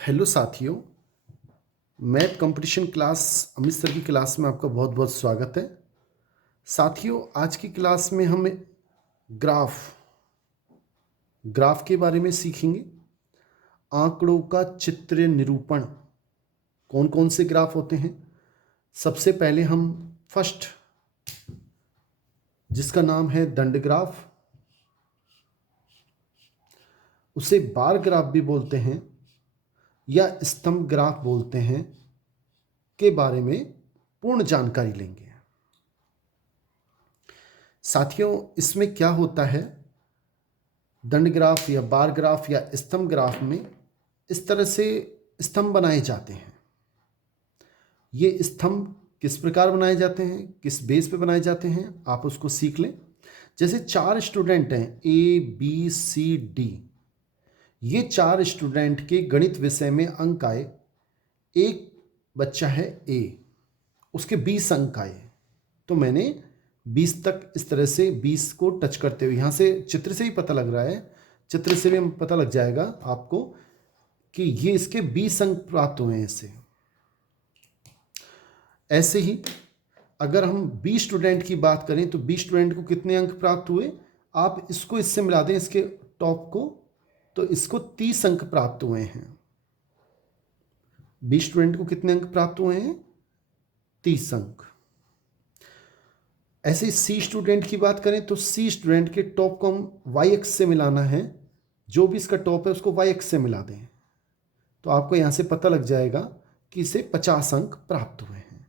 Hello साथियों। Math competition class Amit sir की class में आपका बहुत बहुत स्वागत है। साथियों, आज की क्लास में हम ग्राफ ग्राफ के बारे में सीखेंगे। आंकड़ों का चित्र निरूपण, कौन कौन से ग्राफ होते हैं। सबसे पहले हम फर्स्ट, जिसका नाम है दंड ग्राफ, उसे बार ग्राफ भी बोलते हैं या स्तंभ ग्राफ बोलते हैं, के बारे में पूर्ण जानकारी लेंगे। साथियों, इसमें क्या होता है, दंड ग्राफ या बार ग्राफ या स्तंभ ग्राफ में इस तरह से स्तंभ बनाए जाते हैं। ये स्तंभ किस प्रकार बनाए जाते हैं, किस बेस पे बनाए जाते हैं, आप उसको सीख लें। जैसे 4 स्टूडेंट हैं, ABCD। ये 4 स्टूडेंट के गणित विषय में अंक आए। एक बच्चा है A, उसके 20 अंक आए, तो मैंने 20 तक इस तरह से 20 को टच करते हुए, यहाँ से चित्र से ही पता लग रहा है, चित्र से भी पता लग जाएगा आपको कि ये इसके 20 अंक प्राप्त हुए हैं इसे। ऐसे ही अगर हम 20 स्टूडेंट की बात करें तो 20 स्टूडेंट को कितने अंक प्राप्त हुए, आप इसको इससे मिला दें, इसके टॉप को, तो इसको 30 अंक प्राप्त हुए हैं। 20 स्टूडेंट को कितने अंक प्राप्त हुए हैं, 30 अंक। ऐसे C स्टूडेंट की बात करें तो C स्टूडेंट के टॉप को हम वाई एक्स से मिलाना है, जो भी इसका टॉप है उसको वाई एक्स से मिला दें, तो आपको यहाँ से पता लग जाएगा कि इसे 50 अंक प्राप्त हुए हैं।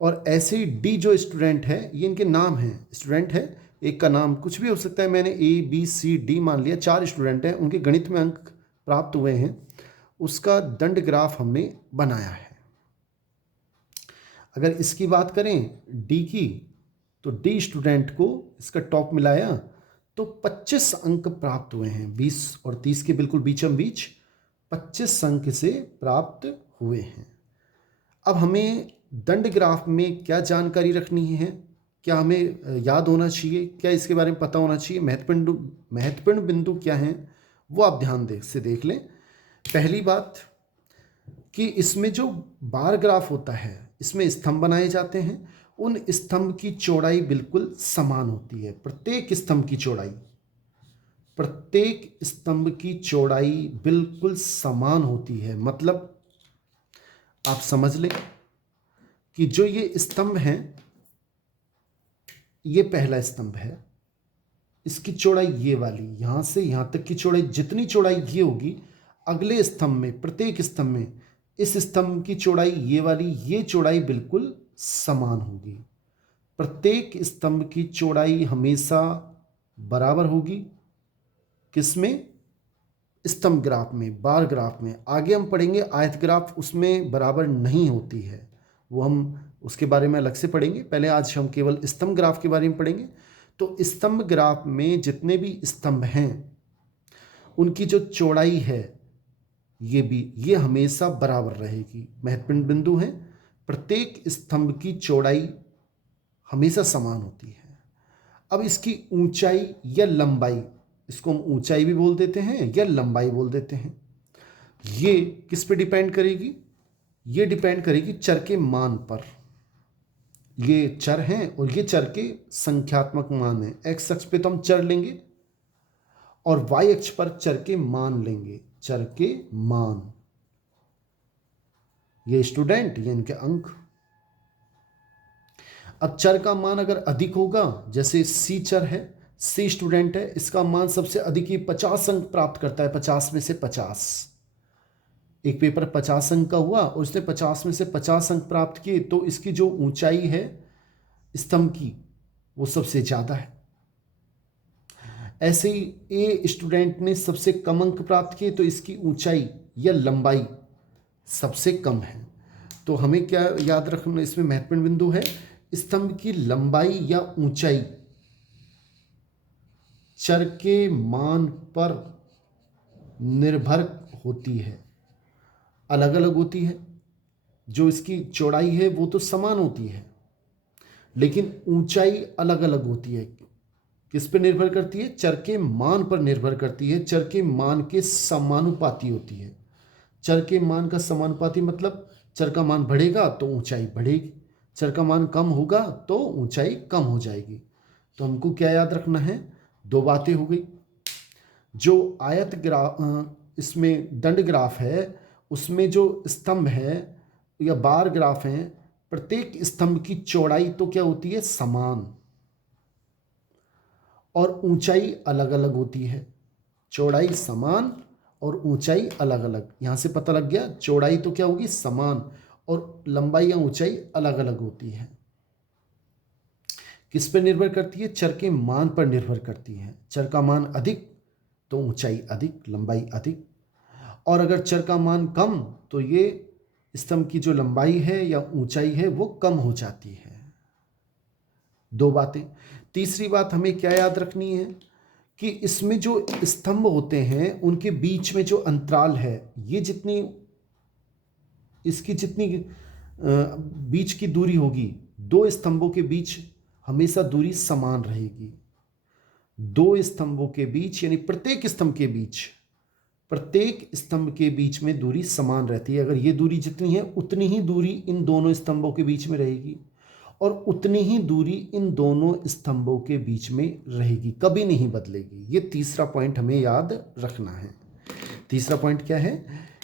और ऐसे ही D जो स्टूडेंट है, ये इनके नाम हैं, स्टूडेंट है, एक का नाम कुछ भी हो सकता है, मैंने ABCD मान लिया, 4 स्टूडेंट हैं, उनके गणित में अंक प्राप्त हुए हैं, उसका दंड ग्राफ हमने बनाया है। अगर इसकी बात करें D की, तो D स्टूडेंट को इसका टॉप मिलाया तो 25 अंक प्राप्त हुए हैं। 20 और 30 के बिल्कुल बीचम बीच 25 अंक से प्राप्त हुए हैं। अब हमें दंड ग्राफ में क्या जानकारी रखनी है, क्या हमें याद होना चाहिए, क्या इसके बारे में पता होना चाहिए, महत्वपूर्ण बिंदु क्या हैं, वो आप ध्यान से देख लें। पहली बात कि इसमें जो बार ग्राफ होता है, इसमें स्तंभ बनाए जाते हैं, उन स्तंभ की चौड़ाई बिल्कुल समान होती है। प्रत्येक स्तंभ की चौड़ाई बिल्कुल समान होती है। मतलब आप समझ लें कि जो ये स्तंभ हैं, ये पहला स्तंभ है, इसकी चौड़ाई ये वाली, यहां से यहां तक की चौड़ाई, जितनी चौड़ाई ये होगी, अगले स्तंभ में, प्रत्येक स्तंभ में इस स्तंभ की चौड़ाई ये वाली, ये चौड़ाई बिल्कुल समान होगी। प्रत्येक स्तंभ की चौड़ाई हमेशा बराबर होगी। किसमें? स्तंभ ग्राफ में, बार ग्राफ में। आगे हम पढ़ेंगे आयत ग्राफ, उसमें बराबर नहीं होती है, वो हम उसके बारे में अलग से पढ़ेंगे। पहले आज हम केवल स्तंभ ग्राफ के बारे में पढ़ेंगे। तो स्तंभ ग्राफ में जितने भी स्तंभ हैं, उनकी जो चौड़ाई है, ये हमेशा बराबर रहेगी। महत्वपूर्ण बिंदु है, प्रत्येक स्तंभ की चौड़ाई हमेशा समान होती है। अब इसकी ऊंचाई या लंबाई, इसको हम ऊंचाई भी बोल देते हैं या लंबाई बोल देते हैं, ये किस पे डिपेंड करेगी? ये डिपेंड करेगी चर के मान पर। ये चर हैं और ये चर के संख्यात्मक मान हैं। एक्स अक्ष पे तो हम चर लेंगे और वाई अक्ष पर चर के मान लेंगे, चर के मान। ये स्टूडेंट, ये इनके अंक। अब चर का मान अगर अधिक होगा, जैसे C चर है, C स्टूडेंट है, इसका मान सबसे अधिक ही 50 अंक प्राप्त करता है, 50 में से 50। एक पेपर 50 अंक का हुआ और उसने 50 में से 50 अंक प्राप्त किए, तो इसकी जो ऊंचाई है स्तंभ की, वो सबसे ज़्यादा है। ऐसे ही A स्टूडेंट ने सबसे कम अंक प्राप्त किए, तो इसकी ऊंचाई या लंबाई सबसे कम है। तो हमें क्या याद रखना, इसमें महत्वपूर्ण बिंदु है, स्तंभ की लंबाई या ऊंचाई चर के मान पर निर्भर होती है, अलग अलग होती है। जो इसकी चौड़ाई है वो तो समान होती है, लेकिन ऊंचाई अलग अलग होती है। किस पर निर्भर करती है? चर के मान पर निर्भर करती है, चर के मान के समानुपाती होती है। चर के मान का समानुपाती मतलब चर का मान बढ़ेगा तो ऊंचाई बढ़ेगी, चर का मान कम होगा तो ऊंचाई कम हो जाएगी। तो हमको क्या याद रखना है, दो बातें हो गई। जो आयत ग्राफ इसमें दंड ग्राफ है उसमें जो स्तंभ है या बार ग्राफ हैं, प्रत्येक स्तंभ की चौड़ाई तो क्या होती है, समान, और ऊंचाई अलग अलग होती है। चौड़ाई समान और ऊंचाई अलग अलग, यहां से पता लग गया चौड़ाई तो क्या होगी, समान, और लंबाई या ऊंचाई अलग अलग होती है। किस पर निर्भर करती है, चर के मान पर निर्भर करती है। चर का मान अधिक तो ऊंचाई अधिक, लंबाई अधिक, और अगर चर का मान कम तो ये स्तंभ की जो लंबाई है या ऊंचाई है वो कम हो जाती है। दो बातें। तीसरी बात हमें क्या याद रखनी है कि इसमें जो स्तंभ होते हैं उनके बीच में जो अंतराल है, ये जितनी इसकी जितनी बीच की दूरी होगी, दो स्तंभों के बीच हमेशा दूरी समान रहेगी। दो स्तंभों के बीच यानी प्रत्येक स्तंभ के बीच में दूरी समान रहती है। अगर ये दूरी जितनी है उतनी ही दूरी इन दोनों स्तंभों के बीच में रहेगी, और उतनी ही दूरी इन दोनों स्तंभों के बीच में रहेगी, कभी नहीं बदलेगी। ये तीसरा पॉइंट हमें याद रखना है। तीसरा पॉइंट क्या है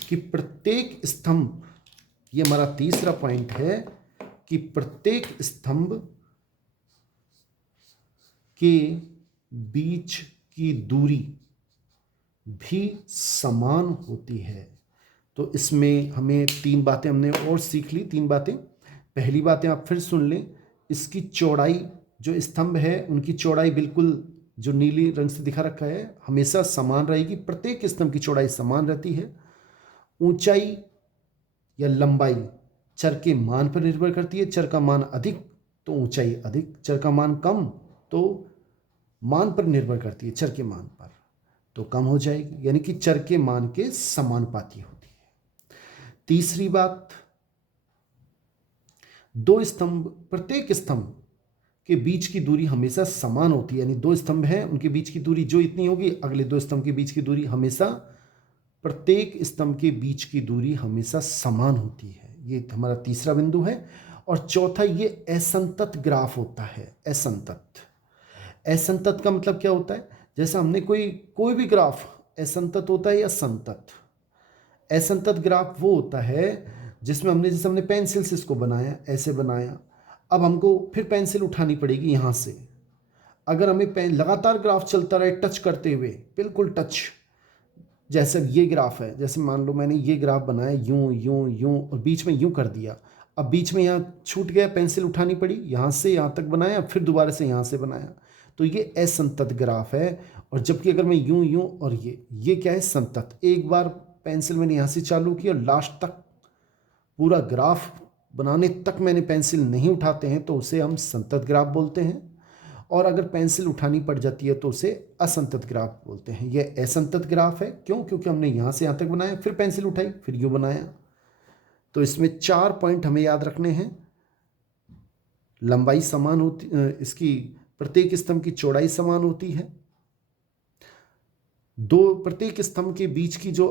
कि प्रत्येक स्तंभ, ये हमारा तीसरा पॉइंट है कि प्रत्येक स्तंभ के बीच की दूरी भी समान होती है। तो इसमें हमें तीन बातें हमने और सीख ली, तीन बातें। पहली बातें आप फिर सुन लें, इसकी चौड़ाई, जो स्तंभ है उनकी चौड़ाई बिल्कुल जो नीली रंग से दिखा रखा है हमेशा समान रहेगी, प्रत्येक स्तंभ की चौड़ाई समान रहती है। ऊंचाई या लंबाई चर के मान पर निर्भर करती है, चर का मान अधिक तो ऊंचाई अधिक, चर का मान कम तो मान पर निर्भर करती है, चर के मान पर तो कम हो जाएगी, यानी कि चर के मान के समानुपाती होती है। तीसरी बात, दो स्तंभ, प्रत्येक स्तंभ के बीच की दूरी हमेशा समान होती है, यानी दो स्तंभ हैं उनके बीच की दूरी जो इतनी होगी, अगले दो स्तंभ के बीच की दूरी हमेशा, प्रत्येक स्तंभ के बीच की दूरी हमेशा समान होती है। ये हमारा तीसरा बिंदु है। और चौथा, ये असंतत ग्राफ होता है। असंतत का मतलब क्या होता है, जैसा हमने कोई भी ग्राफ असंतत होता है या संतत। असंतत ग्राफ वो होता है जिसमें जैसे हमने पेंसिल से इसको बनाया, ऐसे बनाया, अब हमको फिर पेंसिल उठानी पड़ेगी यहाँ से। अगर हमें लगातार ग्राफ चलता रहे टच करते हुए, बिल्कुल टच, जैसे ये ग्राफ है, जैसे मान लो मैंने ये ग्राफ बनाया यूं यूं यूं और बीच में यूं कर दिया, अब बीच में यहाँ छूट गया, पेंसिल उठानी पड़ी, यहाँ से यहाँ तक बनाया, फिर दोबारा से यहाँ से बनाया, तो ये असंतत ग्राफ है। और जबकि अगर मैं यूं यूं और ये क्या है, संतत। एक बार पेंसिल मैंने यहाँ से चालू की और लास्ट तक पूरा ग्राफ बनाने तक मैंने पेंसिल नहीं उठाते हैं तो उसे हम संतत ग्राफ बोलते हैं, और अगर पेंसिल उठानी पड़ जाती है तो उसे असंतत ग्राफ बोलते हैं। यह असंतत ग्राफ है, क्यों? क्योंकि हमने यहाँ से यहाँ तक बनाया, फिर पेंसिल उठाई, फिर यूँ बनाया। तो इसमें 4 पॉइंट हमें याद रखने हैं। लंबाई समान होती, इसकी प्रत्येक स्तंभ की चौड़ाई समान होती है, प्रत्येक स्तंभ के बीच की जो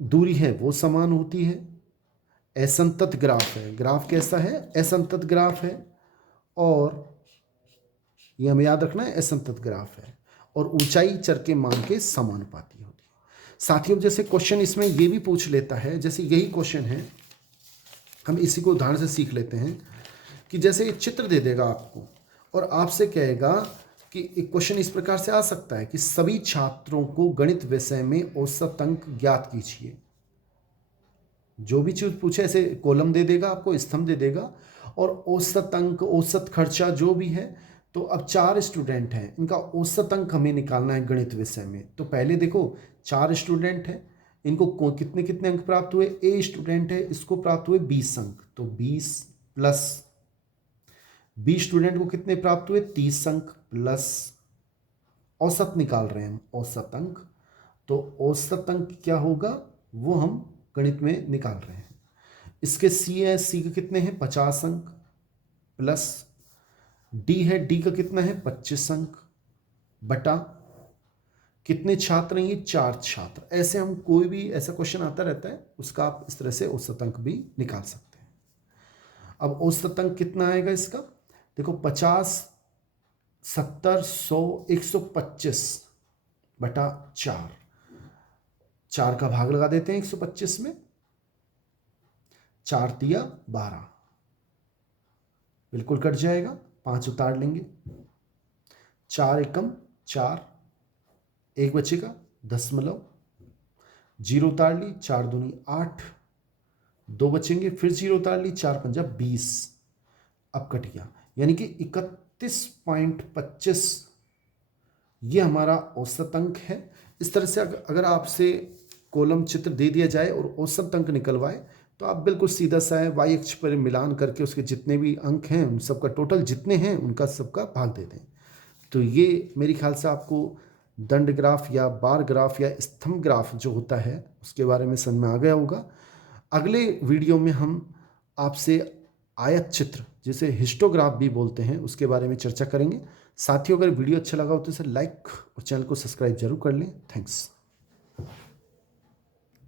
दूरी है वो समान होती है। असंतत ग्राफ है, ग्राफ कैसा है, असंतत ग्राफ है, और ये हमें याद रखना है, असंतत ग्राफ है, और ऊंचाई चर के मान के समानुपाती होती है। साथियों, जैसे क्वेश्चन इसमें ये भी पूछ लेता है, जैसे यही क्वेश्चन है, हम इसी को उदाहरण से सीख लेते हैं कि जैसे ये चित्र दे देगा आपको और आपसे कहेगा कि एक क्वेश्चन इस प्रकार से आ सकता है कि सभी छात्रों को गणित विषय में औसत अंक ज्ञात कीजिए। जो भी चीज पूछे ऐसे कॉलम दे देगा आपको, स्तंभ दे देगा, और औसत अंक, औसत खर्चा जो भी है। तो अब 4 स्टूडेंट हैं, इनका औसत अंक हमें निकालना है गणित विषय में। तो पहले देखो 4 स्टूडेंट हैं, इनको कितने कितने अंक प्राप्त हुए, ए स्टूडेंट है इसको प्राप्त हुए 20 अंक, तो 20 प्लस बी स्टूडेंट को कितने प्राप्त हुए 30 अंक, प्लस औसत निकाल रहे हैं हम, औसत अंक। तो औसत अंक क्या होगा वो हम गणित में निकाल रहे हैं। इसके सी है, सी के कितने हैं 50 अंक, प्लस डी है, डी का कितना है 25 अंक, बटा कितने छात्र हैं? ये 4 छात्र। ऐसे हम कोई भी ऐसा क्वेश्चन आता रहता है, उसका आप इस तरह से औसत अंक भी निकाल सकते हैं। अब औसत अंक कितना आएगा इसका? देखो 50, 70, 100, 125 बटा 4। 4 का भाग लगा देते हैं 125 में, 4 तिया 12, बिल्कुल कट जाएगा, 5 उतार लेंगे, 4 एकम 4, एक बचेगा 0.0 उतार ली, 4 दूनी 8, 2 बचेंगे, फिर 0 उतार ली, 4 पंजा 20, अब कट गया, यानी कि 31.25 ये हमारा औसत अंक है। इस तरह से अगर आपसे कॉलम चित्र दे दिया जाए और औसत अंक निकलवाए तो आप बिल्कुल सीधा सा है वाई अक्ष पर मिलान करके उसके जितने भी अंक हैं उन सबका टोटल जितने हैं उनका सबका भाग दे दें। तो ये मेरे ख्याल से आपको दंड ग्राफ या बार ग्राफ या स्तंभ ग्राफ जो होता है उसके बारे में समझ में आ गया होगा। अगले वीडियो में हम आपसे आयत चित्र जिसे हिस्टोग्राफ भी बोलते हैं उसके बारे में चर्चा करेंगे। साथियों, अगर वीडियो अच्छा लगा हो तो इसे लाइक और चैनल को सब्सक्राइब जरूर कर लें। थैंक्स।